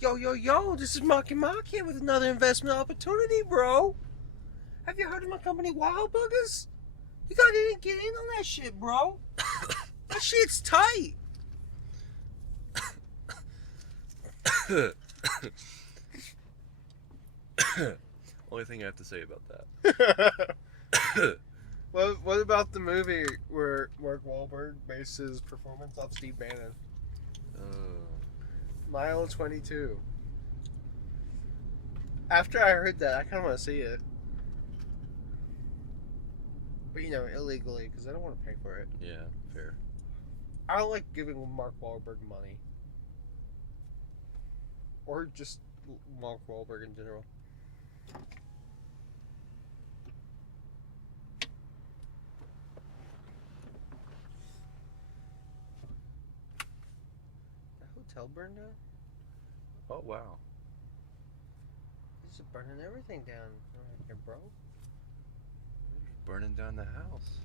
Yo, this is Marky Mark here with another investment opportunity, bro. Have you heard of my company, Wild Buggers? You gotta get in on that shit, bro. That shit's tight. Only thing I have to say about that. What about the movie where Mark Wahlberg based his performance off Steve Bannon? Mile 22. After I heard that, I kind of want to see it. But, illegally, because I don't want to pay for it. Yeah, fair. I don't like giving Mark Wahlberg money. Or just Mark Wahlberg in general. The hotel burned down? Oh, wow. This is burning everything down right here, bro. Burning down the house.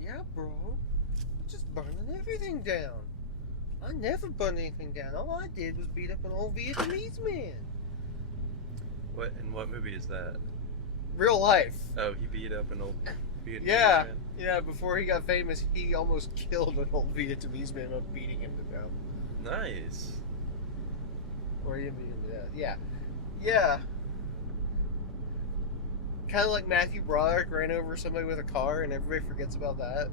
Yeah, bro. Just burning everything down. I never burned anything down. All I did was beat up an old Vietnamese man. What movie is that? Real life. Oh, he beat up an old Vietnamese Yeah. man? Yeah, before he got famous, he almost killed an old Vietnamese man by beating him to death. Nice. Or he didn't beat him to death. Yeah. Yeah. Kind of like Matthew Broderick ran over somebody with a car and everybody forgets about that.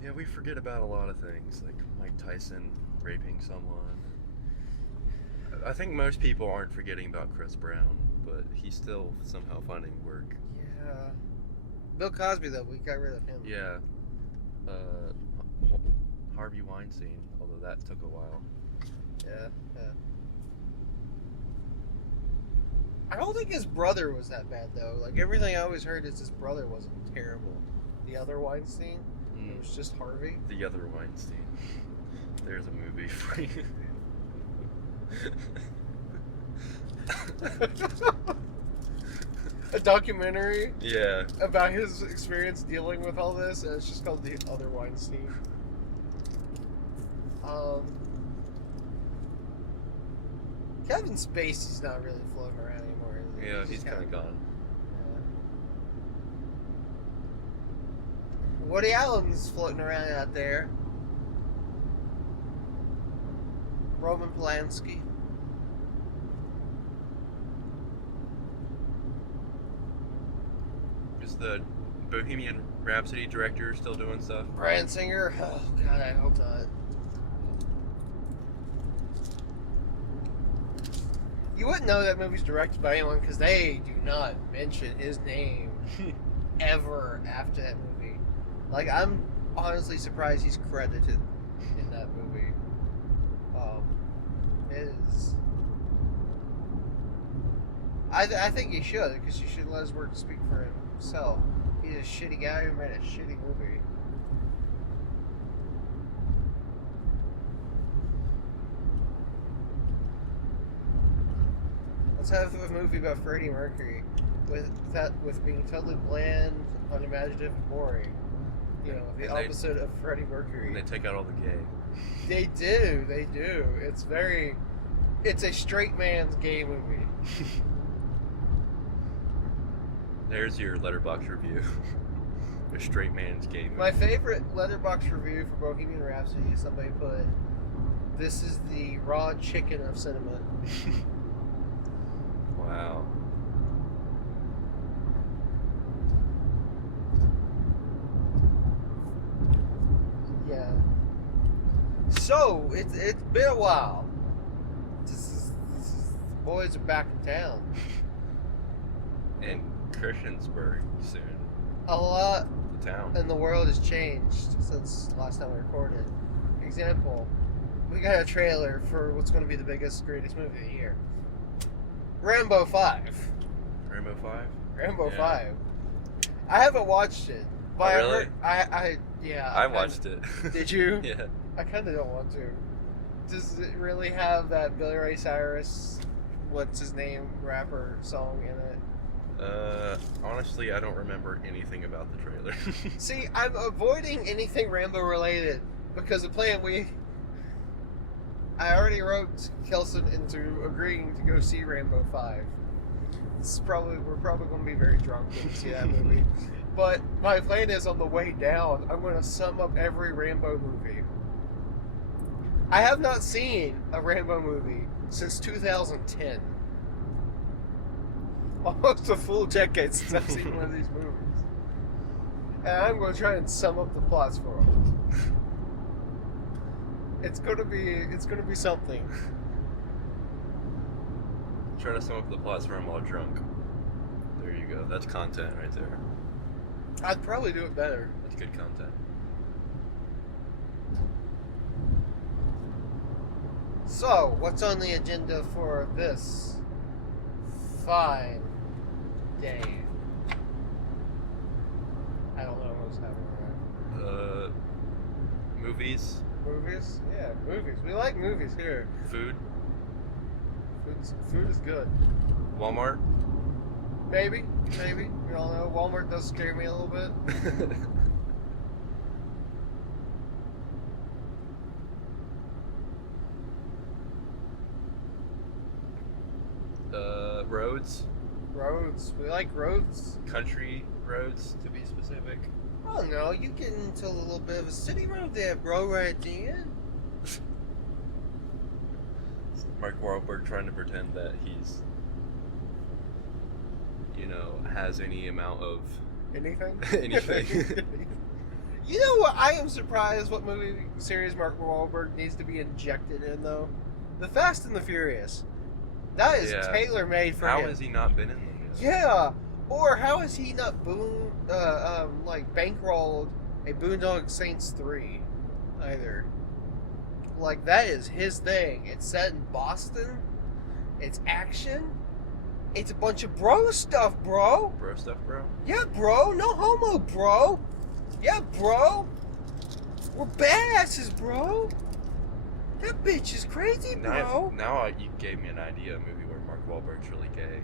Yeah, we forget about a lot of things, like Mike Tyson raping someone. I think most people aren't forgetting about Chris Brown, but he's still somehow finding work. Yeah. Bill Cosby, though, we got rid of him. Yeah. Harvey Weinstein, although that took a while. Yeah. I don't think his brother was that bad, though. Like, everything I always heard is his brother wasn't terrible. The other Weinstein, it was just Harvey. The other Weinstein. There's a movie for you. A documentary? Yeah. About his experience dealing with all this, and it's just called The Other Weinstein. Kevin Spacey's not really floating around anymore, is he? Yeah, he's kind of gone. Yeah. Woody Allen's floating around out there. Roman Polanski. Is the Bohemian Rhapsody director still doing stuff? Bryan Singer. Oh, God, I hope not. You wouldn't know that movie's directed by anyone because they do not mention his name ever after that movie. Like, I'm honestly surprised he's credited in that movie. I think he should, because you should let his work speak for himself. He's a shitty guy who made a shitty movie. Let's have a movie about Freddie Mercury with being totally bland, unimaginative, and boring. You know, the opposite of Freddie Mercury. And they take out all the gay. They do. It's a straight man's gay movie. There's your Letterboxd review. A straight man's gay movie. My favorite Letterboxd review for Bohemian Rhapsody is somebody put, "This is the raw chicken of cinema." Wow. Yeah. So it's been a while. The boys are back in town. And Christiansburg soon. A lot The town. in the world has changed since last time we recorded. Example, we got a trailer for what's going to be the biggest, greatest movie of the year. Rambo 5. Rainbow 5? Rambo Yeah. 5. I haven't watched it. But Oh, really? I watched it. Did you? Yeah. I kind of don't want to. Does it really have that Billy Ray Cyrus, what's his name, rapper song in it? Honestly, I don't remember anything about the trailer. See, I'm avoiding anything Rambo related because the plan I already wrote Kelson into agreeing to go see Rambo 5. We're probably going to be very drunk when we see that movie. But my plan is on the way down, I'm going to sum up every Rambo movie. I have not seen a Rambo movie since 2010. Almost a full decade since I've seen one of these movies. And I'm going to try and sum up the plots for them. It's going to be something. Trying to sum up the plots for him while drunk. There you go. That's content right there. I'd probably do it better. That's good content. So, what's on the agenda for this fine day? I don't know what's happening Movies, there. Movies? Yeah, movies. We like movies here. food, Food is good. Walmart. Maybe. We all know Walmart does scare me a little bit. Roads, Roads. We like roads. country roads to be specific. Oh no, you get into a little bit of a city road there, bro, right at the end. Mark Wahlberg trying to pretend that he's, has any amount of Anything? anything. You know what? I am surprised what movie series Mark Wahlberg needs to be injected in, though. The Fast and the Furious. That is Yeah. tailor-made for How him. has he not been in them yet? Yeah. Or how has he not bankrolled a Boondock Saints 3 either? Like, that is his thing. It's set in Boston. It's action. It's a bunch of bro stuff, bro. Bro stuff, bro. Yeah, bro. No homo, bro. Yeah, bro. We're badasses, bro. That bitch is crazy, bro. Now you gave me an idea. A movie where Mark Wahlberg's really gay.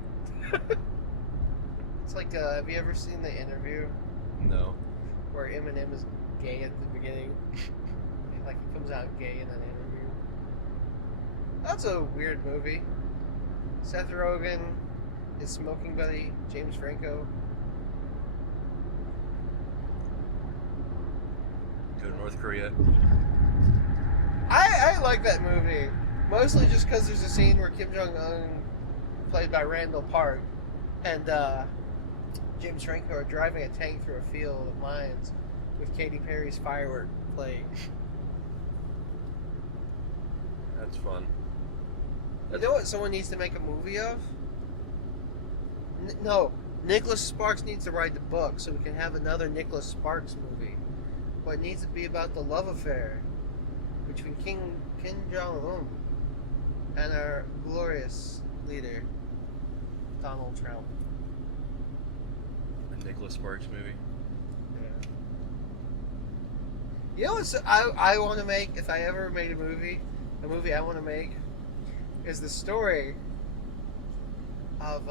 It's like, have you ever seen The Interview? No. Where Eminem is gay at the beginning? Like, he comes out gay in an interview. That's a weird movie. Seth Rogen, his smoking buddy, James Franco. Go to North Korea. I like that movie. Mostly just because there's a scene where Kim Jong-un, played by Randall Park, and James Franco are driving a tank through a field of mines with Katy Perry's Firework playing. That's fun. You know what someone needs to make a movie of? No, Nicholas Sparks needs to write the book so we can have another Nicholas Sparks movie. But it needs to be about the love affair between Kim Jong-un and our glorious leader, Donald Trump. A Nicholas Sparks movie. You know what I want to make, if I ever made a movie I want to make is the story of,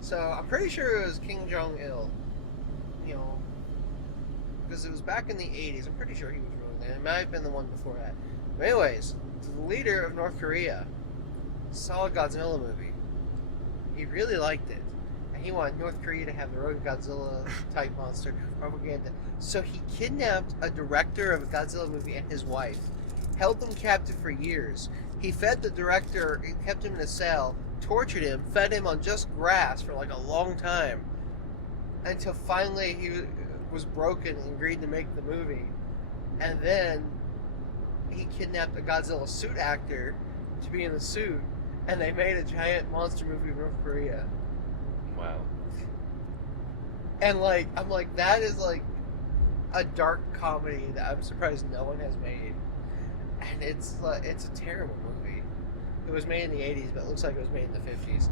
so I'm pretty sure it was Kim Jong-il, because it was back in the 80s. I'm pretty sure he was ruling it. It might have been the one before that. But anyways, the leader of North Korea saw a Godzilla movie. He really liked it. And he wanted North Korea to have their own Godzilla-type monster propaganda. So he kidnapped a director of a Godzilla movie and his wife, held them captive for years. He fed the director, kept him in a cell, tortured him, fed him on just grass for like a long time, until finally he was broken and agreed to make the movie. And then he kidnapped a Godzilla suit actor to be in the suit, and they made a giant monster movie of North Korea. Wow. And I'm like, that is like a dark comedy that I'm surprised no one has made. And it's a terrible movie. It was made in the 80s, but it looks like it was made in the 50s.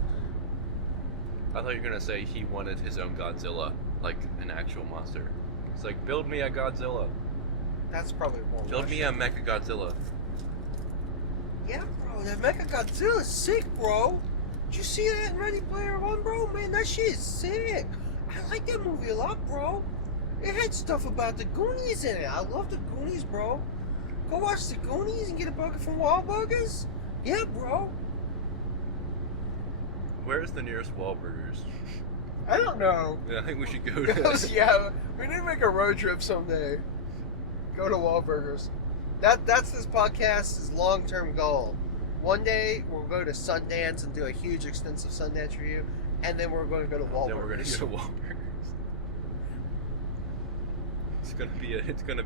I thought you were gonna say he wanted his own Godzilla, like an actual monster. It's like, build me a Godzilla. That's probably more. Build me a Mecha Godzilla. Yeah, bro, that Mecha Godzilla's sick, bro. Did you see that in Ready Player One, bro? Man, that shit is sick. I like that movie a lot, bro. It had stuff about the Goonies in it. I love the Goonies, bro. Go watch the Goonies and get a burger from Wahlburgers. Yeah, bro. Where's the nearest Wahlburgers? I don't know. Yeah, I think we should go to. Yeah, we need to make a road trip someday. Go to Wahlburgers. That's this podcast's long-term goal. One day we'll go to Sundance and do a huge, extensive Sundance review, and then we're going to go to Wahlburgers. Then we're gonna go to Wahlburgers. It's gonna be a week. It's gonna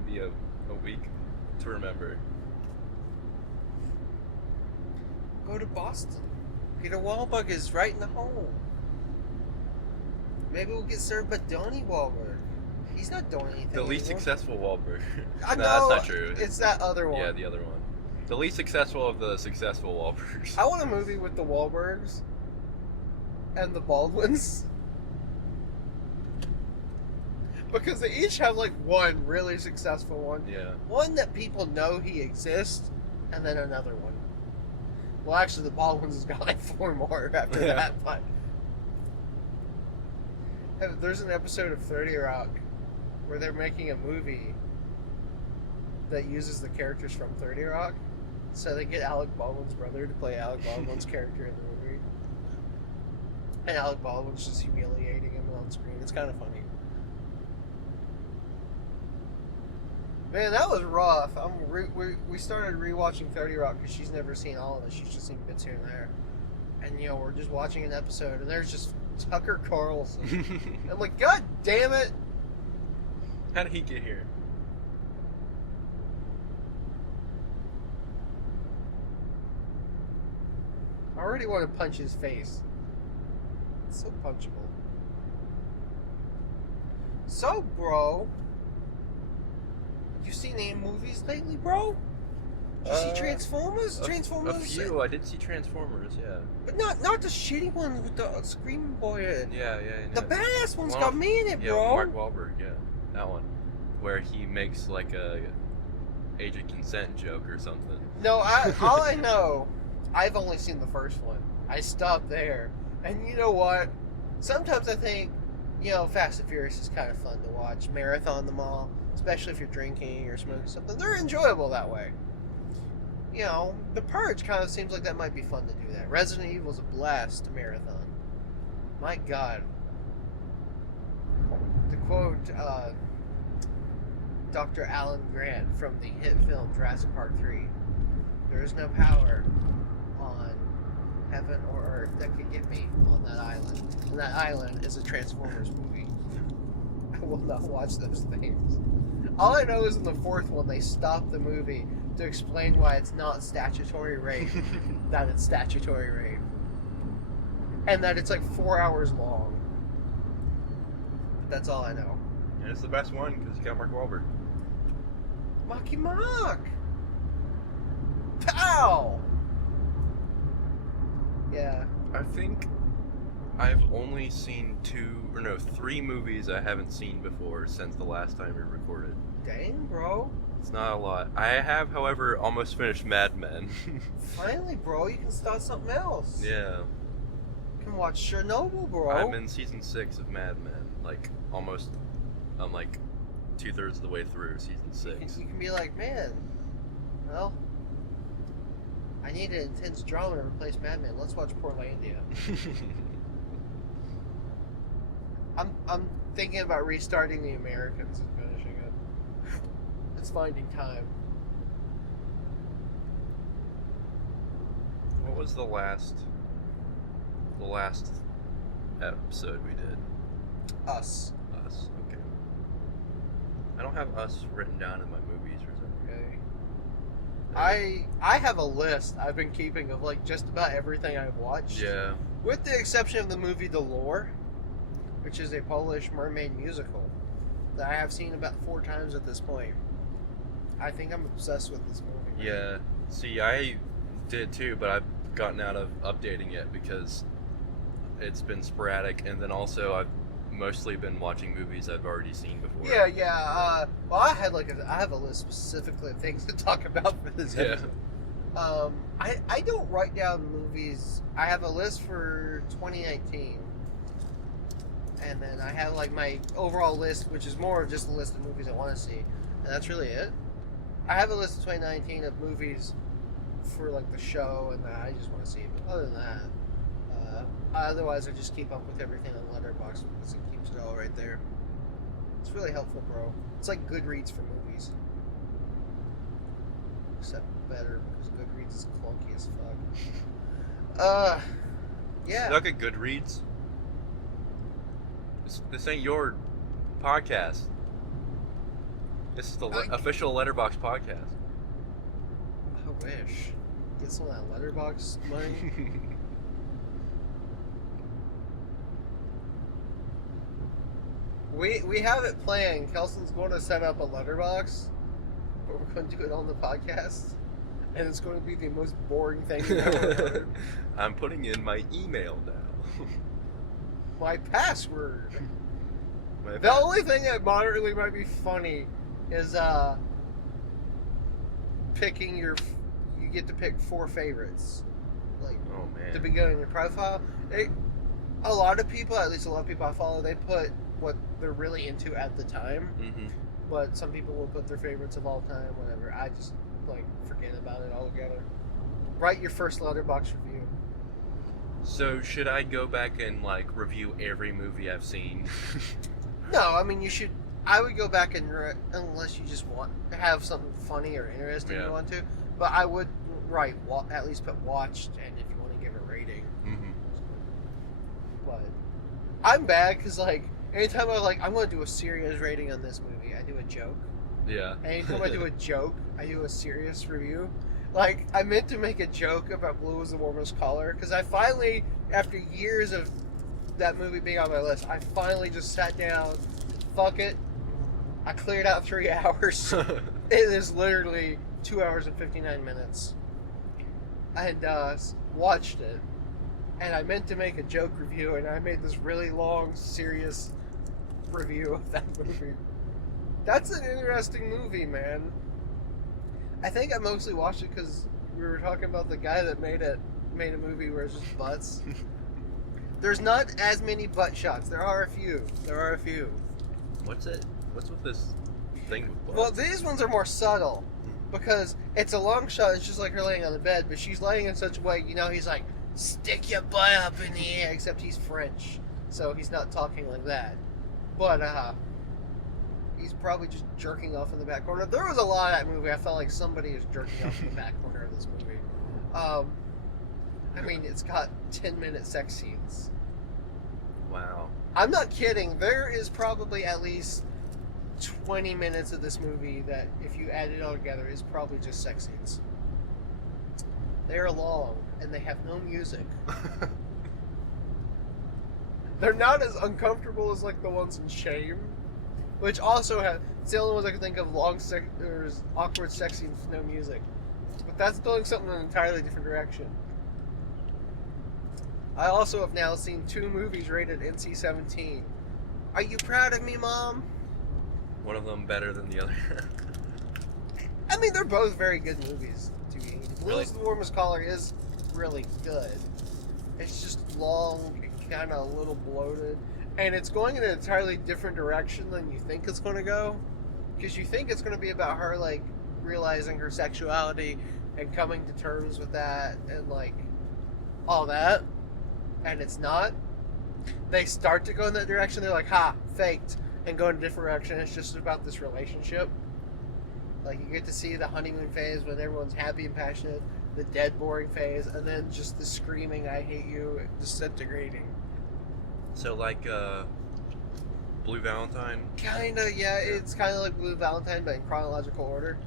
be a week to remember. Go to Boston. Get a Wahlburgers right in the home. Maybe we'll get served by Donnie Wahlberg. He's not doing anything. The least anymore. successful Wahlburger. I No, know, that's not true. It's that other one. Yeah, the other one. The least successful of the successful Wahlburgers. I want a movie with the Wahlbergs and the Baldwins. Because they each have like one really successful one. Yeah. One that people know he exists, and then another one. Well, actually, the Baldwins has got like 4 more after Yeah. that, but... There's an episode of 30 Rock where they're making a movie that uses the characters from 30 Rock. So they get Alec Baldwin's brother to play Alec Baldwin's character in the movie. And Alec Baldwin's just humiliating him on screen. It's kind of funny. Man, that was rough. We started rewatching 30 Rock because she's never seen all of it. She's just seen bits here and there. And, you know, we're just watching an episode, and there's just Tucker Carlson. I'm like, God damn it! How did he get here? I already want to punch his face. It's so punchable. So, bro, you seen any movies lately, bro? Did you see Transformers? Transformers. A few. I did see Transformers. Yeah. But not the shitty one with the screaming boy in. Yeah. The badass one's Well, got me in it, Yeah, bro. Mark Wahlberg. Yeah, that one, where he makes like a age of consent joke or something. No, all I know, I've only seen the first one. I stopped there. And you know what? Sometimes I think, you know, Fast and Furious is kind of fun to watch. Marathon them all, especially if you're drinking or smoking something. They're enjoyable that way. You know, The Purge kind of seems like that might be fun to do that. Resident Evil's a blast to marathon. My God. To quote Dr. Alan Grant from the hit film Jurassic Park 3, there is no power on heaven or earth that could get me on that island. And that island is a Transformers movie. I will not watch those things. All I know is in the 4th one, they stopped the movie to explain why it's not statutory rape, that it's statutory rape. And that it's like 4 hours long. But that's all I know. And it's the best one because you got Mark Wahlberg. Marky Mark. Pow! Yeah. I think I've only seen 3 movies I haven't seen before since the last time we recorded. Dang, bro. It's not a lot. I have, however, almost finished Mad Men. Finally, bro, you can start something else. Yeah. You can watch Chernobyl, bro. I'm in season 6 of Mad Men. Like, almost, I'm like 2/3 of the way through season 6. You can be like, man, well, I need an intense drama to replace Mad Men. Let's watch Portlandia. I'm thinking about restarting The Americans and finishing it. It's finding time. What was the last episode we did? Us. Us. Okay. I don't have Us written down in my movies or something. Okay. I have a list I've been keeping of like just about everything I've watched. Yeah. With the exception of the movie The Lore, which is a Polish mermaid musical that I have seen about 4 times at this point. I think I'm obsessed with this movie. Yeah. See, I did too, but I've gotten out of updating it because it's been sporadic, and then also I've mostly been watching movies I've already seen before. Yeah. Well, I have a list specifically of things to talk about for this Yeah. episode. I don't write down movies. I have a list for 2019, and then I have like my overall list, which is more of just a list of movies I want to see, and that's really it. I have a list of 2019 of movies for like the show and that I just want to see. But other than that, otherwise I just keep up with everything on Letterboxd because it keeps it all right there. It's really helpful, bro. It's like Goodreads for movies, except better because Goodreads is clunky as fuck. Yeah. Look at Goodreads. This ain't your podcast. This is the official Letterboxd podcast. I wish. Get some of that Letterboxd money. We have it planned. Kelson's going to set up a Letterboxd, but we're going to do it on the podcast, and it's going to be the most boring thing you've ever heard. I'm putting in my email now. My password. My The only thing that moderately might be funny is picking your. You get to pick 4 favorites, like Oh man. to begin in your profile. A lot of people, at least a lot of people I follow, they put what they're really into at the time. Mm-hmm. But some people will put their favorites of all time, whatever. I just like forget about it altogether. Write your first Letterboxd review. So should I go back and like review every movie I've seen? No, I mean you should. I would go back and unless you just want to have something funny or interesting you want to. But I would write at least put watched, and if you want to give a rating. Mm-hmm. But I'm bad because like anytime I'm going to do a serious rating on this movie, I do a joke. Yeah. Anytime I do a joke, I do a serious review. Like, I meant to make a joke about Blue is the Warmest Color, because I finally, after years of that movie being on my list, I finally just sat down, fuck it, I cleared out 3 hours. It is literally 2 hours and 59 minutes. And watched it. And I meant to make a joke review, and I made this really long, serious review of that movie. That's an interesting movie, man. I think I mostly watched it because we were talking about the guy that made a movie where it's just butts. There's not as many butt shots. There are a few. What's it? What's with this thing with butts? Well, these ones are more subtle because it's a long shot. It's just like her laying on the bed, but she's laying in such a way, he's like, stick your butt up in the air, except he's French, so he's not talking like that. But, he's probably just jerking off in the back corner. There was a lot of that movie. I felt like somebody is jerking off in the back corner of this movie. I mean, it's got 10-minute sex scenes. Wow. I'm not kidding. There is probably at least 20 minutes of this movie that, if you add it all together, is probably just sex scenes. They're long, and they have no music. They're not as uncomfortable as, like, the ones in Shame, which also have... It's the only ones I can think of awkward sex scenes with no music. But that's doing something in an entirely different direction. I also have now seen 2 movies rated NC-17. Are you proud of me, Mom? One of them better than the other. I mean, they're both very good movies to me. Blue Really? is the Warmest Color is really good. It's just long, kind of a little bloated, and it's going in an entirely different direction than you think it's going to go. Because you think it's going to be about her, like, realizing her sexuality and coming to terms with that and, like, all that. And it's not. They start to go in that direction. They're like, ha, faked, and go in a different direction. It's just about this relationship. Like, you get to see the honeymoon phase when everyone's happy and passionate, the dead boring phase, and then just the screaming, I hate you, disintegrating. So like Blue Valentine? Kinda, yeah. It's kind of like Blue Valentine, but in chronological order.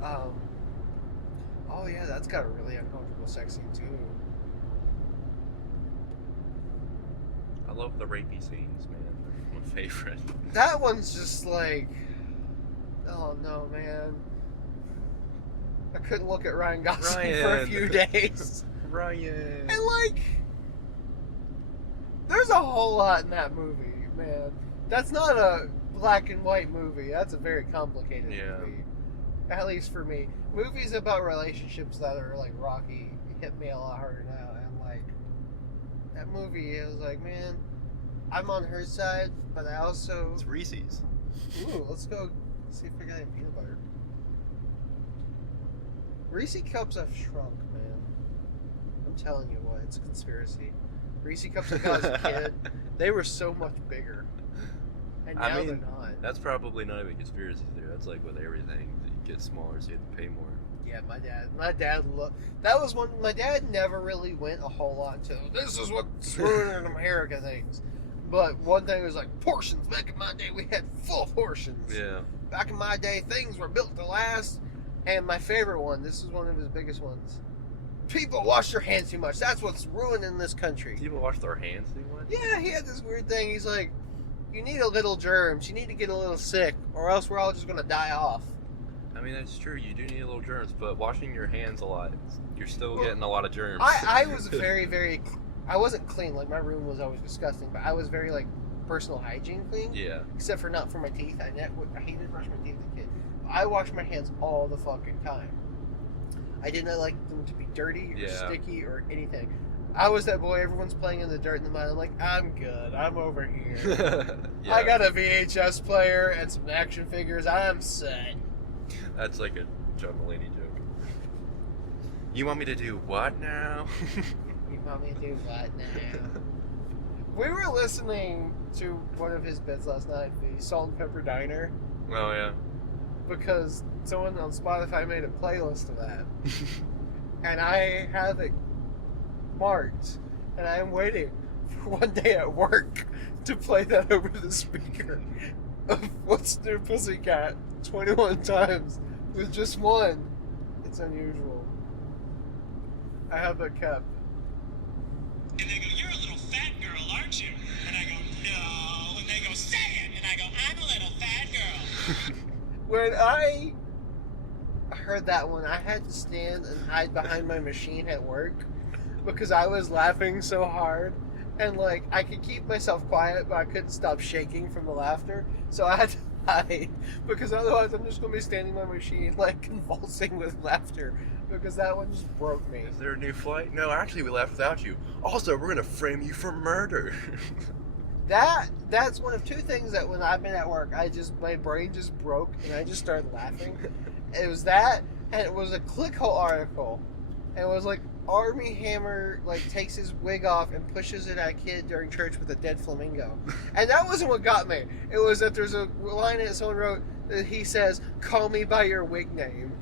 Oh yeah, that's got a really uncomfortable sex scene too. I love the rapey scenes, man. They're my favorite. That one's just like, oh no, man. I couldn't look at Ryan Gosling for a Ryan. few days. Ryan. And like, there's a whole lot in that movie, man. That's not a black and white movie. That's a very complicated movie. At least for me. movies about relationships that are like rocky hit me a lot harder now. And like that movie, it was like, man, I'm on her side, but I also It's Reese's. ooh, let's go see if I got any peanut butter. Reese Cups have shrunk, man. I'm telling you what, it's a conspiracy. Reese Cups when I was a kid, they were so much bigger. And now I mean, they're not. that's probably not even conspiracy theory. That's like with everything. That you get smaller, so you have to pay more. Yeah, my dad that was one, my dad never really went a whole lot into, this is what's ruining America things. But one thing was like, portions. Back in my day, we had full portions. Yeah. Back in my day, things were built to last. And my favorite one, this is one of his biggest ones. People wash their hands too much. That's what's ruining this country. People wash their hands too much? Yeah, he had this weird thing. He's like, you need a little germs. You need to get a little sick, or else we're all just going to die off. I mean, that's true. You do need a little germs, but washing your hands a lot, you're still getting a lot of germs. I was very, very... I wasn't clean. Like, my room was always disgusting, but I was very, like, personal hygiene clean. Yeah. Except for not for my teeth. I hated brushing my teeth as a kid. I wash my hands all the fucking time. I did not like them to be dirty or sticky or anything. I was that boy, everyone's playing in the dirt in the mud. I'm like, I'm good. I'm over here. Yeah. I got a VHS player and some action figures. I'm set. That's like a John Mulaney joke. You want me to do what now? You want me to do what now? We were listening to one of his bits last night, the Salt and Pepper Diner, Oh, yeah. because someone on Spotify made a playlist of that. And I have it marked, and I am waiting for one day at work to play that over the speaker of What's New Pussycat 21 times with just one. It's unusual. I have it kept. And they go, you're a little fat girl, aren't you? And I go, no. And they go, say it. And I go, I'm a little fat girl. When I heard that one, I had to stand and hide behind my machine at work because I was laughing so hard. And, like, I could keep myself quiet, but I couldn't stop shaking from the laughter. So I had to hide because otherwise I'm just going to be standing by my machine, like, convulsing with laughter because that one just broke me. Is there a new flight? No, actually, we left without you. Also, we're going to frame you for murder. That's one of two things that when I've been at work, my brain just broke and I just started laughing. It was that, and it was a ClickHole article. And it was like Army Hammer like takes his wig off and pushes it at a kid during church with a dead flamingo. And that wasn't what got me. It was that there's a line that someone wrote that he says, "Call me by your wig name."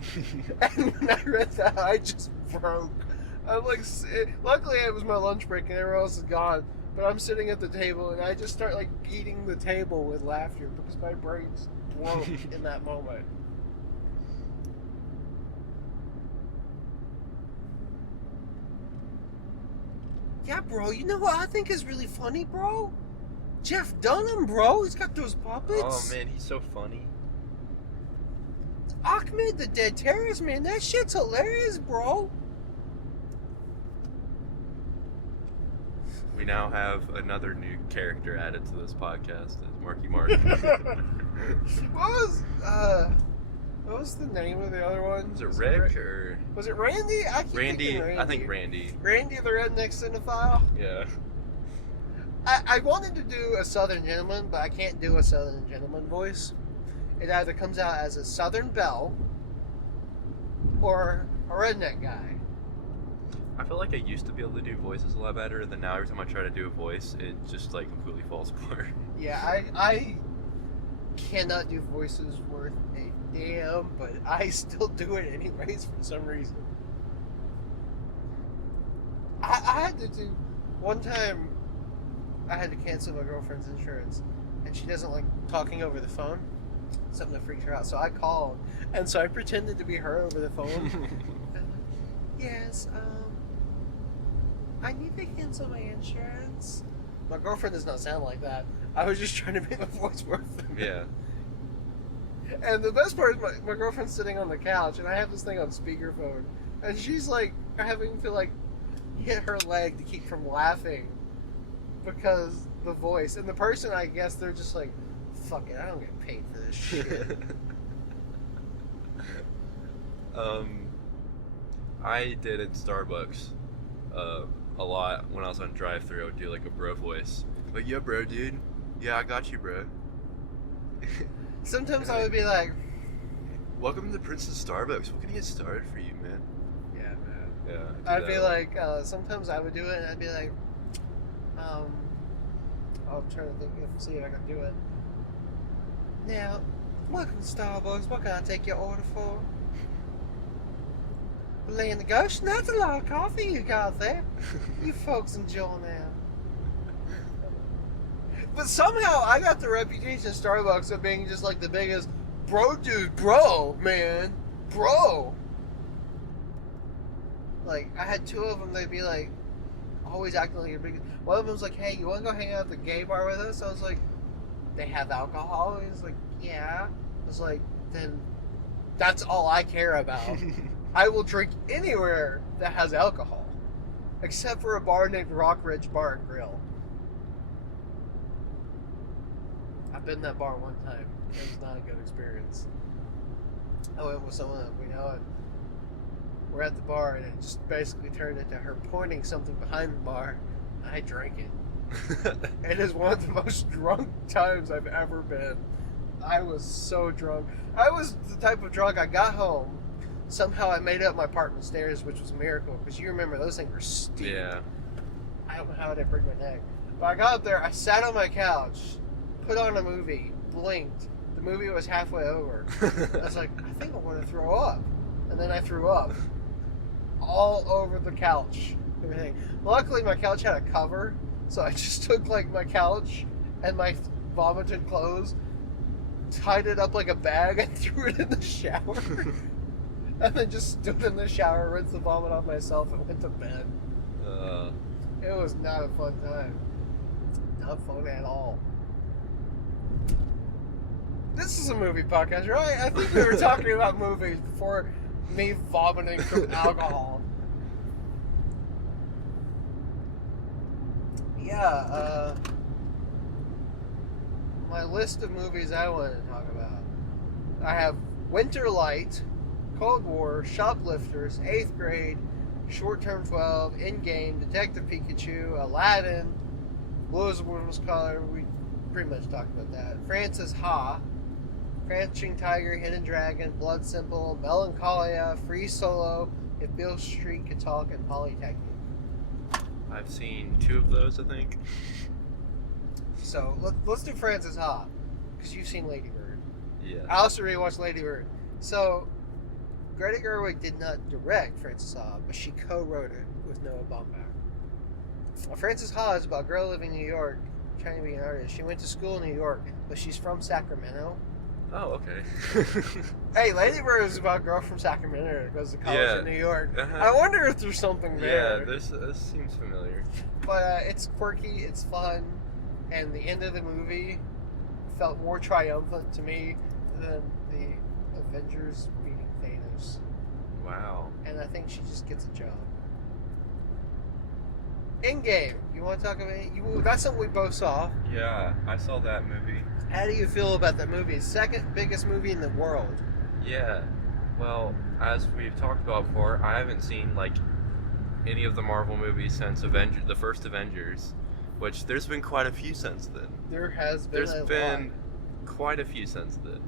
And when I read that, I just broke. I'm like, luckily it was my lunch break and everyone else is gone. But I'm sitting at the table and I just start like beating the table with laughter because my brain's broke in that moment. Yeah, bro, you know what I think is really funny, bro? Jeff Dunham, bro. He's got those puppets. Oh, man, he's so funny. Ahmed the Dead Terrorist, man. That shit's hilarious, bro. We now have another new character added to this podcast as Marky Mark. What was the name of the other one? Is it Rick or Was it Randy? I keep Randy? thinking Randy. I think Randy. Randy the Redneck Cinephile. Yeah. I wanted to do a Southern Gentleman, but I can't do a Southern Gentleman voice. It either comes out as a Southern Belle or a redneck guy. I feel like I used to be able to do voices a lot better, and then now every time I try to do a voice, it just like completely falls apart. Yeah, I cannot do voices worth a damn, but I still do it anyways for some reason. I had to do one time. I had to cancel my girlfriend's insurance, and she doesn't like talking over the phone. Something that freaked her out, so I called, and so I pretended to be her over the phone. Yes, I need to cancel my insurance. My girlfriend does not sound like that. I was just trying to make my voice work for me. Yeah. And the best part is my girlfriend's sitting on the couch, and I have this thing on speakerphone, and she's like having to like hit her leg to keep from laughing because the voice. And the person, I guess, they're just like, fuck it, I don't get paid for this shit. I did in Starbucks a lot when I was on drive-thru. I would do like a bro voice. Like, yeah, bro, dude. Yeah, I got you, bro. Sometimes I would be like, Welcome to the Princess Starbucks. What can I get started for you, man? yeah, man. Yeah. I'd be like, sometimes I would do it, and I'd be like, I'll try to see if I can do it. Now, welcome to Starbucks. What can I take your order for? Laying the ghost. That's a lot of coffee you got there. You folks enjoy now. But somehow I got the reputation of Starbucks of being just like the biggest bro dude, bro, man, bro. Like, I had two of them, they'd be like, always acting like a big. One of them was like, hey, you want to go hang out at the gay bar with us? I was like, they have alcohol? He was like, yeah. I was like, then that's all I care about. I will drink anywhere that has alcohol, except for a bar named Rock Ridge Bar and Grill. I've been in that bar one time. It was not a good experience. I went with someone that we know, and we're at the bar, and it just basically turned into her pointing something behind the bar. I drank it. It is one of the most drunk times I've ever been. I was so drunk. I was the type of drunk I got home. Somehow I made it up my apartment stairs, which was a miracle, because you remember those things were steep. Yeah. I don't know how I didn't break my neck. But I got up there, I sat on my couch, put on a movie, blinked. The movie was halfway over. I was like, I think I want to throw up. And then I threw up. All over the couch. Everything. Luckily, my couch had a cover, so I just took like my couch and my vomited clothes, tied it up like a bag, and threw it in the shower. And then just stood in the shower, rinsed the vomit off myself, and went to bed. It was not a fun time. Not fun at all. This is a movie podcast, right? I think we were talking about movies before me vomiting from alcohol. Yeah, my list of movies I wanted to talk about. I have Winter Light, Cold War, Shoplifters, 8th Grade, Short Term 12, Endgame, Detective Pikachu, Aladdin, Blue as a Woman's Color. We pretty much talked about that. Francis Ha, Crouching Tiger, Hidden Dragon, Blood Simple, Melancholia, Free Solo, If Beale Street Could Talk, and Polytechnic. I've seen 2 of those, I think. So let's do Francis Ha, because you've seen Lady Bird. Yeah. I also rewatched Lady Bird. So Greta Gerwig did not direct Francis Ha, but she co-wrote it with Noah Baumbach. Francis Ha is about a girl living in New York, trying to be an artist. She went to school in New York, but she's from Sacramento. Oh, okay. Hey, Lady Bird is about a girl from Sacramento that goes to college in New York. Uh-huh. I wonder if there's something there. Yeah, this seems familiar. But it's quirky, it's fun, and the end of the movie felt more triumphant to me than the Avengers beating Thanos. Wow. And I think she just gets a job. Endgame. You want to talk about it? That's something we both saw. Yeah, I saw that movie. How do you feel about that movie? Second biggest movie in the world. Yeah. Well, as we've talked about before, I haven't seen like any of the Marvel movies since the first Avengers, which there's been quite a few since then. There has been There's been quite a few since then.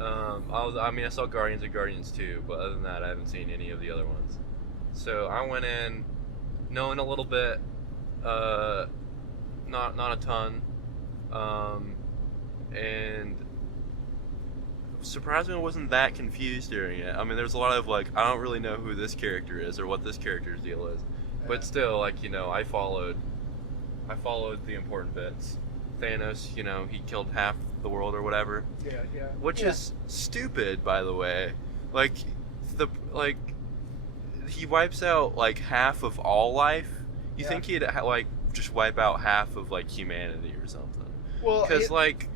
I saw Guardians and Guardians 2, but other than that, I haven't seen any of the other ones. So I went in knowing a little bit, not a ton, and surprisingly, I wasn't that confused during it. I mean, there's a lot of like, I don't really know who this character is or what this character's deal is, but still, like, you know, I followed the important bits. Thanos, you know, he killed half the world or whatever. Yeah. Which is stupid, by the way. Like, he wipes out like half of all life. You think he'd like just wipe out half of like humanity or something? Well, because like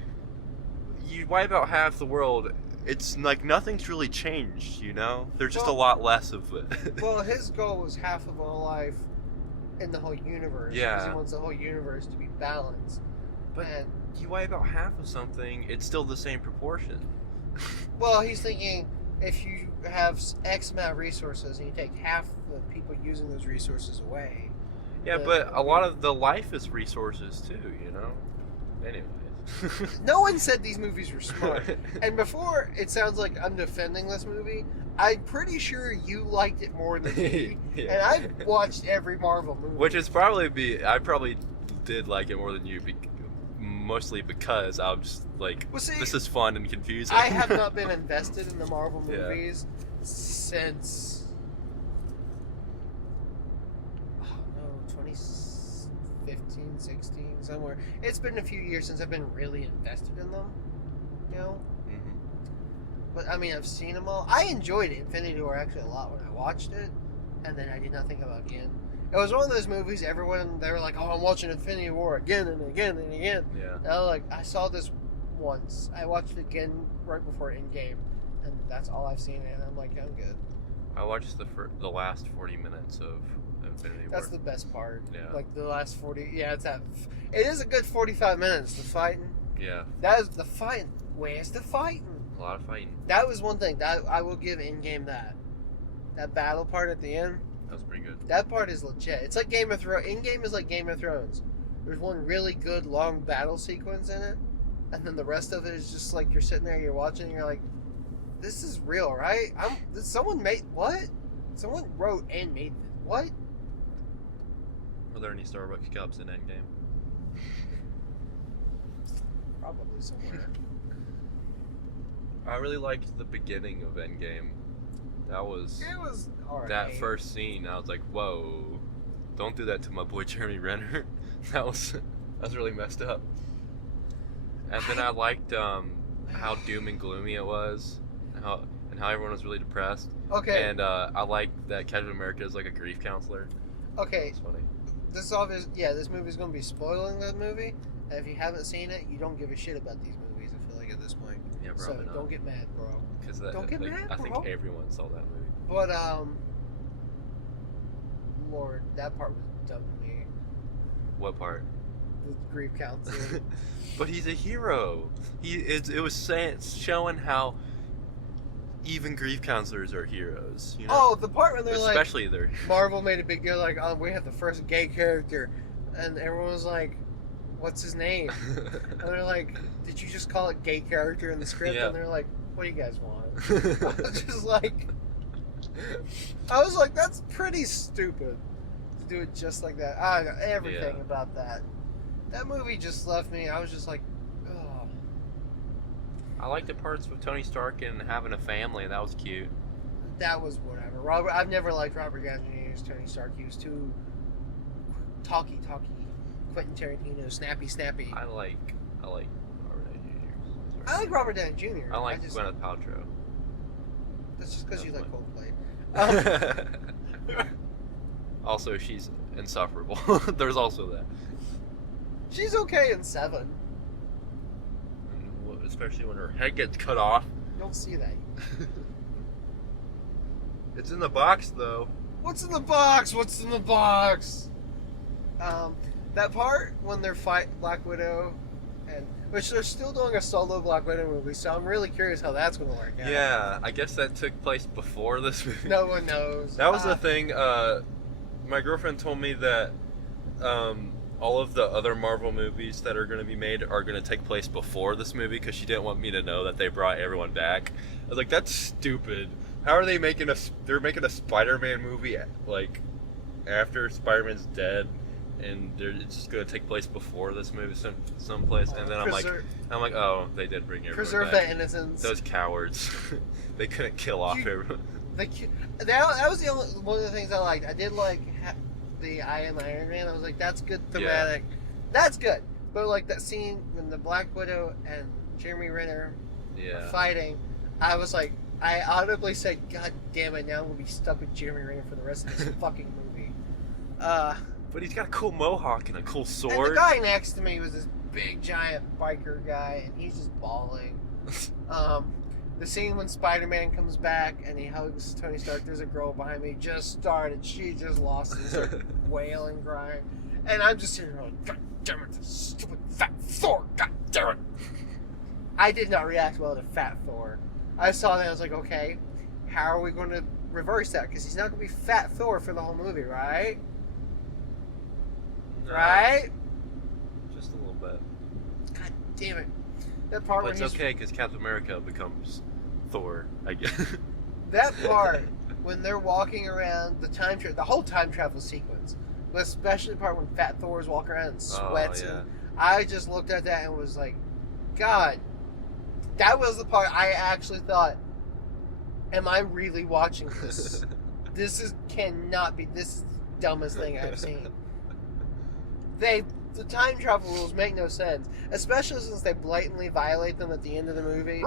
you wipe out half the world, it's like nothing's really changed. You know, there's just a lot less of it. Well, his goal was half of all life in the whole universe. Yeah. Because he wants the whole universe to be balanced. But you wipe out half of something, it's still the same proportion. Well, he's thinking if you have X amount of resources and you take half the people using those resources away. Yeah, the- but a lot of the life is resources too, you know? Anyways. No one said these movies were smart. And before it sounds like I'm defending this movie, I'm pretty sure you liked it more than me. Yeah. And I've watched every Marvel movie. Which is I probably did like it more than you, mostly because I was like, Well, see, this is fun and confusing. I have not been invested in the Marvel Yeah. movies since, oh no, 2015, 16, somewhere. It's been a few years since I've been really invested in them, you know? Mhm. But I mean, I've seen them all. I enjoyed Infinity War actually a lot when I watched it, and then I did not think about it again. It was one of those movies. Everyone they were like, "Oh, I'm watching Infinity War again and again and again." Yeah. And I was like, I saw this once. I watched it again right before Endgame, and that's all I've seen. And I'm like, I'm good. I watched the last 40 minutes of Infinity War. That's the best part. Yeah. Like the last 40. Yeah, it's that. It is a good 45 minutes. The fighting. Yeah, That is the fighting. Where's the fighting? a lot of fighting. That was one thing that I will give Endgame that. That battle part at the end. That was pretty good. That part is legit. It's like Game of Thrones. Endgame is like Game of Thrones. There's one really good long battle sequence in it, and then the rest of it is just like you're sitting there, you're watching, and you're like, "This is real, right? Someone made what? Someone wrote and made this. What? Were there any Starbucks cups in Endgame? Probably somewhere." I really liked the beginning of Endgame. That was It was alright. that first scene. I was like, whoa, don't do that to my boy Jeremy Renner. that was really messed up. And then I liked how doom and gloomy it was, and how everyone was really depressed. Okay. And I liked that Captain America is like a grief counselor. Okay. It's funny. This is obvious. Yeah, this movie's gonna be spoiling that movie. And if you haven't seen it, you don't give a shit about these movies. I feel like at this point. Yeah, So probably not. don't get mad, bro. Because don't get mad, I think bro. everyone saw that movie. But Lord, that part was dumb to me. What part? The grief counseling. But he's a hero. It was showing how even grief counselors are heroes. You know? Oh, the part when they're like, especially their Marvel made a big deal, like, oh, we have the first gay character, and everyone was like, what's his name? And they're like, did you just call it gay character in the script? Yeah. And they're like, what do you guys want? I was just like, I was like, that's pretty stupid to do it just like that. I don't know, everything Yeah. about that. That movie just left me. I was just like, oh. I like the parts with Tony Stark and having a family. That was cute. That was whatever. I've never liked Robert Downey Jr.'s Tony Stark. He was too talky. Quentin Tarantino, snappy. I like Robert Downey Jr. I like Robert Downey Jr. I like just, Gwyneth Paltrow. That's just because you like That's Coldplay. Also, she's insufferable. There's also that. She's okay in 7. And especially when her head gets cut off. You don't see that. It's in the box, though. What's in the box? What's in the box? That part when they're fighting Black Widow, and which they're still doing a solo Black Widow movie, so I'm really curious how that's going to work out. Yeah, I guess that took place before this movie. No one knows. That was the thing. My girlfriend told me that all of the other Marvel movies that are going to be made are going to take place before this movie because she didn't want me to know that they brought everyone back. I was like, that's stupid. How are they making they're making a Spider-Man movie like after Spider-Man's dead, and it's just going to take place before this movie someplace. And then I'm like, oh, they did bring everyone preserve back. that innocence. Those cowards. They couldn't kill off everyone. That was the only one of the things I liked. I did like the I Am Iron Man. I was like, that's good thematic. Yeah. That's good. But like that scene when the Black Widow and Jeremy Renner were fighting, I was like, I audibly said, God damn it, now I'm going to be stuck with Jeremy Renner for the rest of this fucking movie. But he's got a cool mohawk and a cool sword. And the guy next to me was this big, giant biker guy, and he's just bawling. The scene when Spider-Man comes back and he hugs Tony Stark, there's a girl behind me, just started. She just lost and started wailing, crying. And I'm just sitting there like, God damn it, this stupid fat Thor, God damn it. I did not react well to Fat Thor. I saw that. I was like, okay, how are we going to reverse that? Because he's not going to be Fat Thor for the whole movie, right? No, Right? Just a little bit. God damn it! That part But where it's he's okay because Captain America becomes Thor, I guess. that part when they're walking around the whole time travel sequence, but especially the part when Fat Thor is walking around and sweats. Oh, yeah. And I just looked at that and was like, God, that was the part I actually thought, am I really watching this? Cannot be. This is the dumbest thing I've seen. The time travel rules make no sense, especially since they blatantly violate them at the end of the movie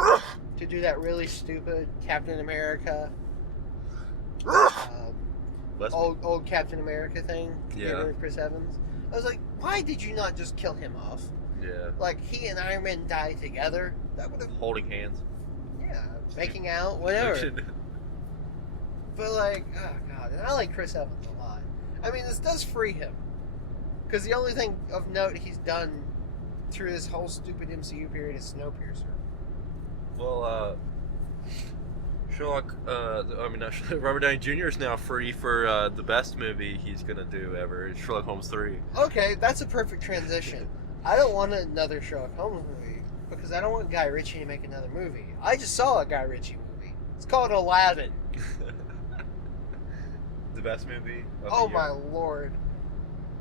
to do that really stupid Captain America, old Captain America thing. To get rid of Chris Evans. I was like, why did you not just kill him off? Yeah. Like he and Iron Man die together. That would have, Holding hands. yeah, making out, whatever. But like, oh god, and I like Chris Evans a lot. I mean, this does free him. Because the only thing of note he's done through this whole stupid MCU period is Snowpiercer. Well, Sherlock, not Sherlock, Robert Downey Jr. is now free for the best movie he's gonna do ever, Sherlock Holmes 3. Okay, that's a perfect transition. I don't want another Sherlock Holmes movie because I don't want Guy Ritchie to make another movie. I just saw a Guy Ritchie movie. It's called Aladdin. The best movie of Oh the year. my lord.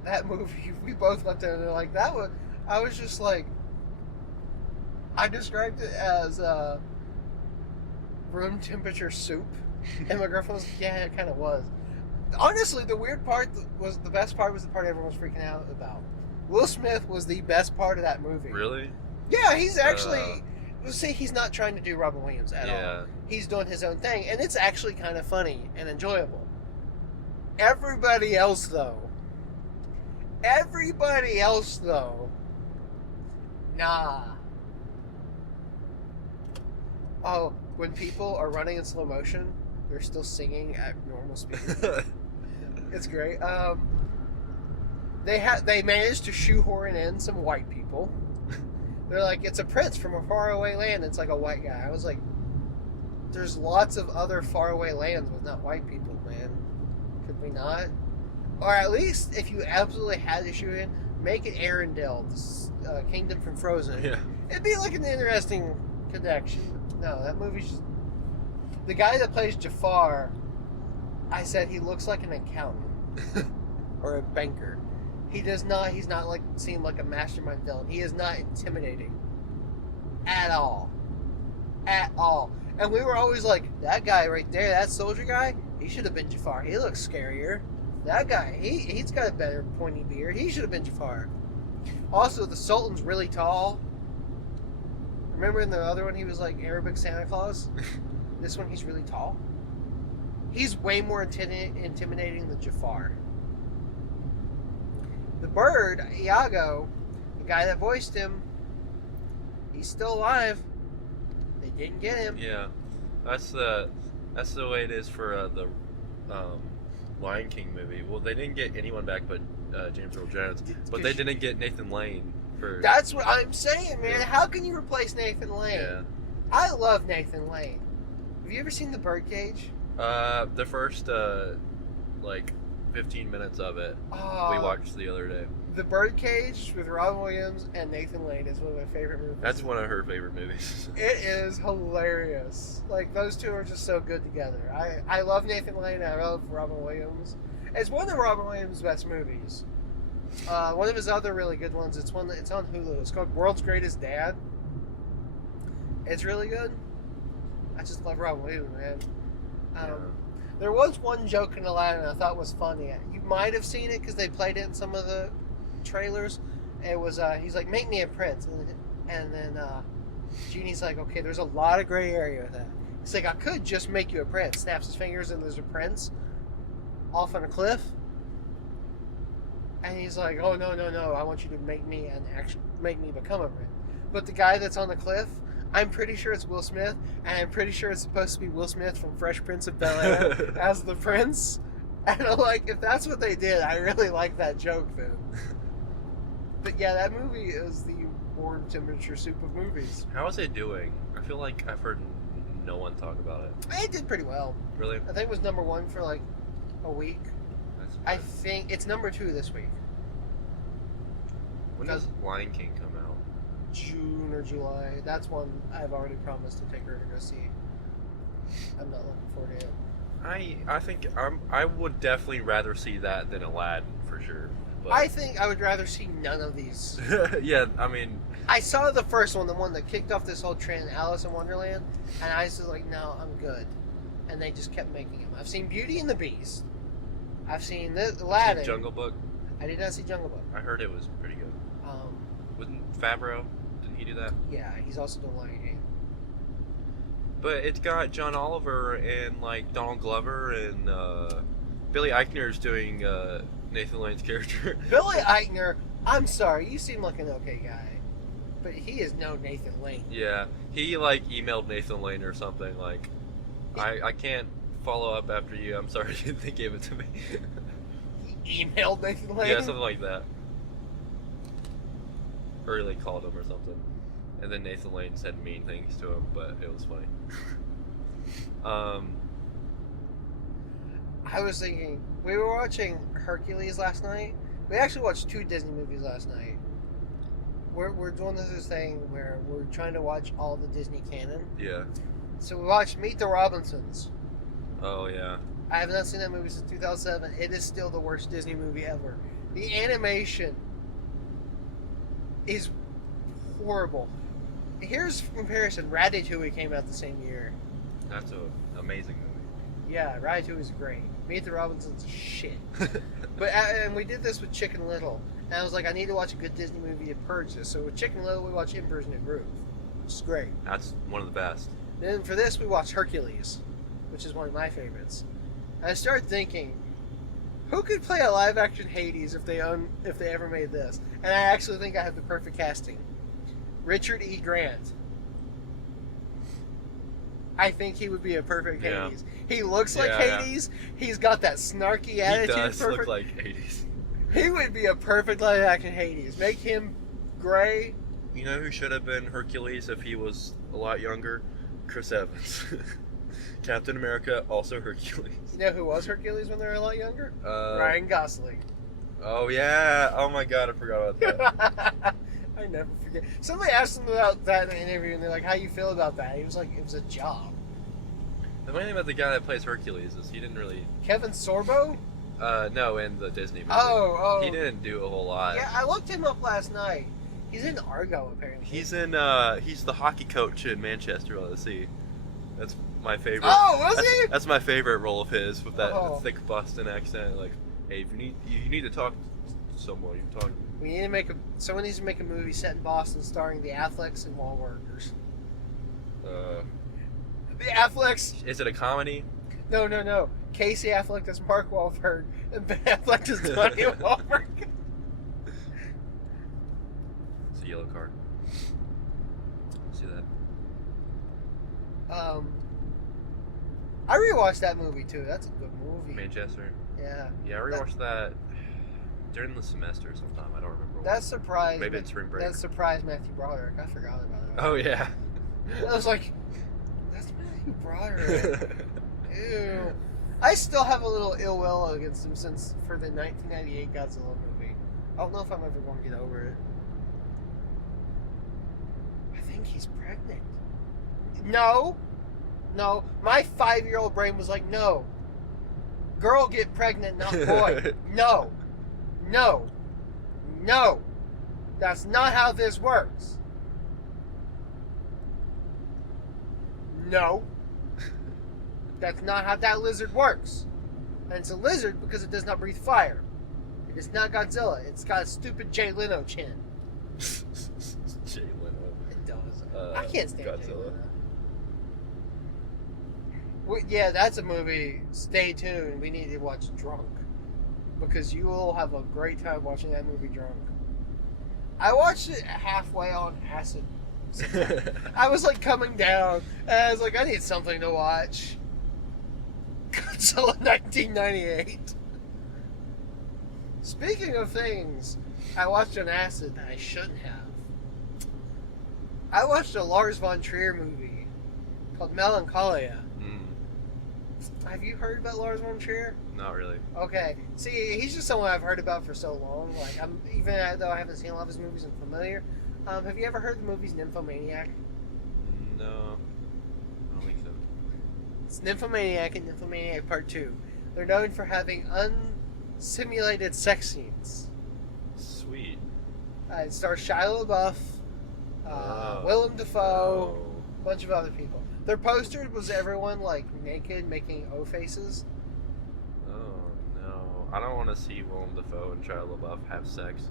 That movie, we both looked at it like that was. I was just like, I described it as room temperature soup, and my girlfriend was like, yeah, it kind of was. Honestly, the weird part was the best part was the part everyone was freaking out about. Will Smith was the best part of that movie. Really? Yeah, he's actually. See, he's not trying to do Robin Williams at Yeah. all. He's doing his own thing, and it's actually kind of funny and enjoyable. Everybody else, though. Nah. Oh, when people are running in slow motion, they're still singing at normal speed. It's great. They managed to shoehorn in some white people. They're like, it's a prince from a faraway land. It's like a white guy. I was like, there's lots of other faraway lands with not white people, man. Could we not? Or at least, if you absolutely had to shoot in, make it Arendelle, this kingdom from Frozen. Yeah. It'd be like an interesting connection. No, that movie's just... The guy that plays Jafar, I said he looks like an accountant. Or a banker. He's not like seem like a mastermind villain. He is not intimidating. At all. At all. And we were always like, that guy right there, that soldier guy, he should have been Jafar. He looks scarier. That guy, he's got a better pointy beard. He should have been Jafar. Also, the Sultan's really tall. Remember in the other one he was like Arabic Santa Claus? This one he's really tall. He's way more intimidating than Jafar. The bird, Iago, the guy that voiced him, he's still alive. They didn't get him. Yeah, that's the way it is for the Lion King movie. Well, they didn't get anyone back but James Earl Jones, but they didn't get Nathan Lane for. That's what I'm saying, man. Yeah. How can you replace Nathan Lane? Yeah. I love Nathan Lane. Have you ever seen The Birdcage? The first 15 minutes of it we watched the other day. The Birdcage with Robin Williams and Nathan Lane is one of my favorite movies. That's one of her favorite movies. It is hilarious. Like, those two are just so good together. I love Nathan Lane and I love Robin Williams. It's one of Robin Williams' best movies. One of his other really good ones, it's on Hulu. It's called World's Greatest Dad. It's really good. I just love Robin Williams, man. There was one joke in Aladdin I thought was funny. You might have seen it because they played it in some of the trailers. It was he's like, make me a prince, and then Genie's like, okay, there's a lot of gray area with that. He's like, I could just make you a prince. Snaps his fingers and there's a prince off on a cliff. And he's like, oh no, I want you to make me become a prince. But the guy that's on the cliff, I'm pretty sure it's Will Smith, and I'm pretty sure it's supposed to be Will Smith from Fresh Prince of Bel-Air as the prince. And I'm like, if that's what they did, I really like that joke then. But yeah, that movie is the warm temperature soup of movies. How is it doing? I feel like I've heard no one talk about it. It did pretty well. Really? I think it was number 1 for like a week. That's I good. think it's number 2 this week. When does Lion King come out? June or July. That's one I've already promised to take her to go see. I'm not looking forward to it. I think I would definitely rather see that than Aladdin for sure. But I think I would rather see none of these. yeah, I mean, I saw the first one, the one that kicked off this whole trend, Alice in Wonderland, and I was just like, no, I'm good. And they just kept making them. I've seen Beauty and the Beast. I've seen Aladdin. Jungle Book. I did not see Jungle Book. I heard it was pretty good. Wasn't Favreau? Didn't he do that? Yeah, he's also doing Lion King. But it's got John Oliver and like Donald Glover and Billy Eichner's doing Nathan Lane's character. Billy Eichner, I'm sorry, you seem like an okay guy, but he is no Nathan Lane. Yeah, he like emailed Nathan Lane or something like, I can't follow up after you. I'm sorry they gave it to me. He emailed Nathan Lane? Yeah, something like that. Or they called him or something. And then Nathan Lane said mean things to him, but it was funny. I was thinking, we were watching Hercules last night. We actually watched 2 Disney movies last night. We're doing this thing where we're trying to watch all the Disney canon. Yeah. So we watched Meet the Robinsons. Oh, yeah. I have not seen that movie since 2007. It is still the worst Disney movie ever. The animation is horrible. Here's comparison. Ratatouille came out the same year. That's an amazing movie. Yeah, Ratatouille is great. Meet the Robinsons is shit. But and we did this with Chicken Little. And I was like, I need to watch a good Disney movie to purge this. So with Chicken Little, we watched Emperor's New Groove, which is great. That's one of the best. Then for this, we watched Hercules, which is one of my favorites. And I started thinking, who could play a live-action Hades if they ever made this? And I actually think I have the perfect casting. Richard E. Grant. I think he would be a perfect Yeah. Hades. He looks like Yeah. Hades. He's got that snarky He attitude. does perfect. look like 80s. He would be a perfect live-action Hades. Make him gray. You know who should have been Hercules if he was a lot younger? Chris Evans. Captain America, also Hercules. You know who was Hercules when they were a lot younger? Uh, Ryan Gosling. Oh, yeah. Oh, my God. I forgot about that. I never forget. Somebody asked him about that in an interview, and they're like, "How you feel about that?" He was like, "It was a job." The funny thing about the guy that plays Hercules is he didn't really... Kevin Sorbo? No, in the Disney movie. Oh. He didn't do a whole lot. Yeah, I looked him up last night. He's in Argo, apparently. He's in, he's the hockey coach in Manchester by the Sea. That's my favorite. Oh, was that's, he? That's my favorite role of his, with that Oh. thick Boston accent. Like, hey, if you need to talk to someone, you can talk. We need to make someone needs to make a movie set in Boston starring the Afflecks and Wahlburgers. The Afflecks. Is it a comedy? No. Casey Affleck does Mark Wahlberg, and Ben Affleck does Donnie Wahlberg. It's a yellow card. See that? I rewatched that movie too. That's a good movie. Manchester. Yeah. Yeah, I rewatched that during the semester sometime. I don't remember. That surprised. Maybe it's spring break. That surprised Matthew Broderick. I forgot about it. Oh yeah. I was like, that's Matthew Broderick. Ew. I still have a little ill will against him since for the 1998 Godzilla movie. I don't know if I'm ever going to get over it. I think he's pregnant. No. My 5-year-old brain was like, no. Girl get pregnant, not boy. No. That's not how this works. No. That's not how that lizard works. And it's a lizard because it does not breathe fire. It is not Godzilla. It's got a stupid Jay Leno chin. Jay Leno. It does. I can't stand Jay Godzilla. Leno. Yeah, that's a movie. Stay tuned. We need to watch Drunk. Because you will have a great time watching that movie drunk. I watched it halfway on acid. I was like coming down, and I was like, I need something to watch. Godzilla 1998. Speaking of things I watched on acid that I shouldn't have, I watched a Lars von Trier movie called Melancholia. Mm, Have you heard about Lars von Trier? not really. Okay. See, he's just someone I've heard about for so long. Like, even though I haven't seen a lot of his movies, I'm familiar. Have you ever heard the movies Nymphomaniac? No, I don't think so. It's Nymphomaniac and Nymphomaniac Part 2. They're known for having unsimulated sex scenes. Sweet. It stars Shia LaBeouf, Willem Dafoe, a bunch of other people. Their poster was everyone like naked, making O faces. Oh no, I don't want to see Willem Dafoe and Shia LaBeouf have sex.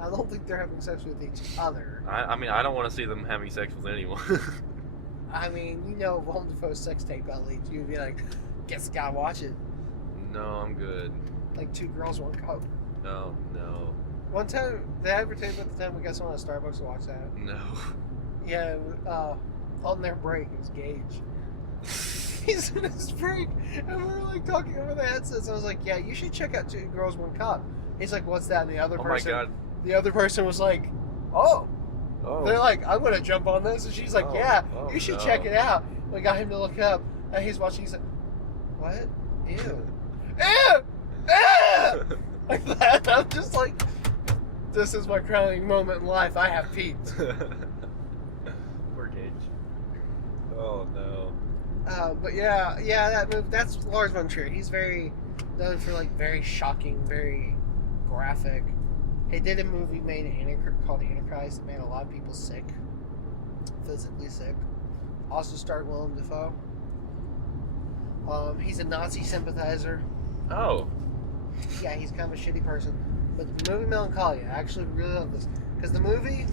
I don't think they're having sex with each other. I mean, I don't want to see them having sex with anyone. I mean, you know, Willem Dafoe's sex tape got leaked. You'd be like, guess gotta watch it. No, I'm good. Like 2 girls, 1 cup. No. One time, the advertisement at the time we got someone at Starbucks to watch that. No. Yeah, on their break, it was Gage. He's in his break, and we were like talking over the headsets. I was like, "Yeah, you should check out 2 girls, 1 cup." He's like, "What's that?" And the other Oh my person, god. the other person was like, "Oh." Oh. They're like, "I'm gonna jump on this," and she's like, Oh, "Yeah, oh, you should no. check it out." We got him to look it up, and he's watching. He's like, "What? Ew, ew, ew!" Like that. I'm just like, this is my crowning moment in life. I have peaked. Poor Gage. Oh no. But yeah, that movie. That's Lars von Trier. He's very known for like very shocking, very graphic. He did a movie called Antichrist that made a lot of people sick, physically sick. Also starred Willem Dafoe. He's a Nazi sympathizer. Oh. Yeah, he's kind of a shitty person. But the movie Melancholia, I actually really love this because the movie,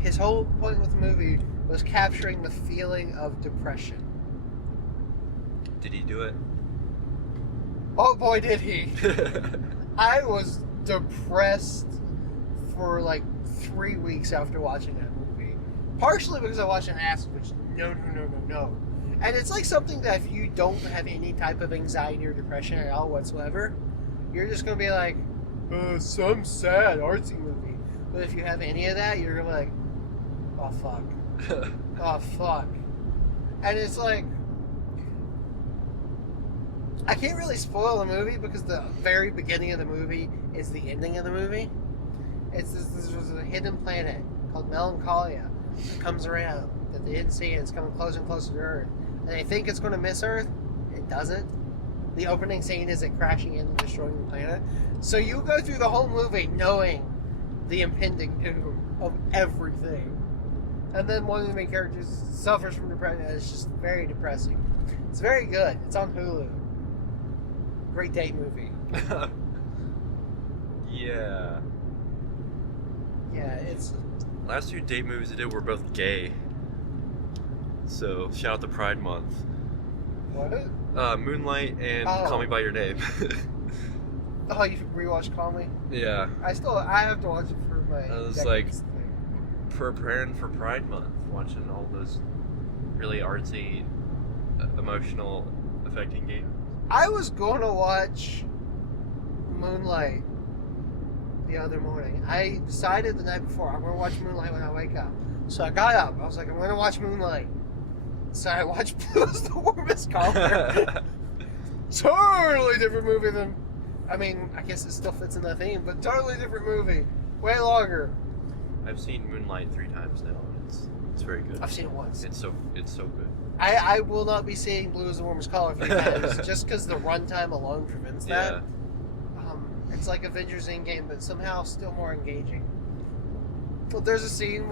his whole point with the movie was capturing the feeling of depression. Did he do it? Oh boy, did he! I was depressed for like 3 weeks after watching that movie. Partially because I watched an acid, which no. And it's like something that if you don't have any type of anxiety or depression at all whatsoever, you're just gonna be like, some sad artsy movie. But if you have any of that, you're gonna be like, oh fuck. Oh fuck. And it's like, I can't really spoil the movie because the very beginning of the movie is the ending of the movie. This was a hidden planet called Melancholia that comes around that they didn't see, and it's coming closer and closer to Earth. And they think it's going to miss Earth. It doesn't. The opening scene is it crashing in and destroying the planet. So you go through the whole movie knowing the impending doom of everything. And then one of the main characters suffers from depression, and it's just very depressing. It's very good. It's on Hulu. Great date movie. Yeah. Yeah, it's... Last 2 date movies I did were both gay. So, shout out to Pride Month. What? Moonlight and Oh. Call Me By Your Name. Oh, you rewatched Call Me? Yeah. I have to watch it for my... I was decades like- thing. Preparing for Pride Month, watching all those really artsy, emotional, affecting games. I was going to watch Moonlight the other morning. I decided the night before, I'm going to watch Moonlight when I wake up. So I got up. I was like, I'm going to watch Moonlight. So I watched Blue is the Warmest Color. Totally different movie than... I mean, I guess it still fits in the theme, but totally different movie. Way longer. I've seen Moonlight 3 times now, and it's very good. I've seen it once. It's so good. I will not be seeing Blue is the Warmest Color 3 times just because the runtime alone prevents that. Yeah. It's like Avengers Endgame, but somehow still more engaging. But there's a scene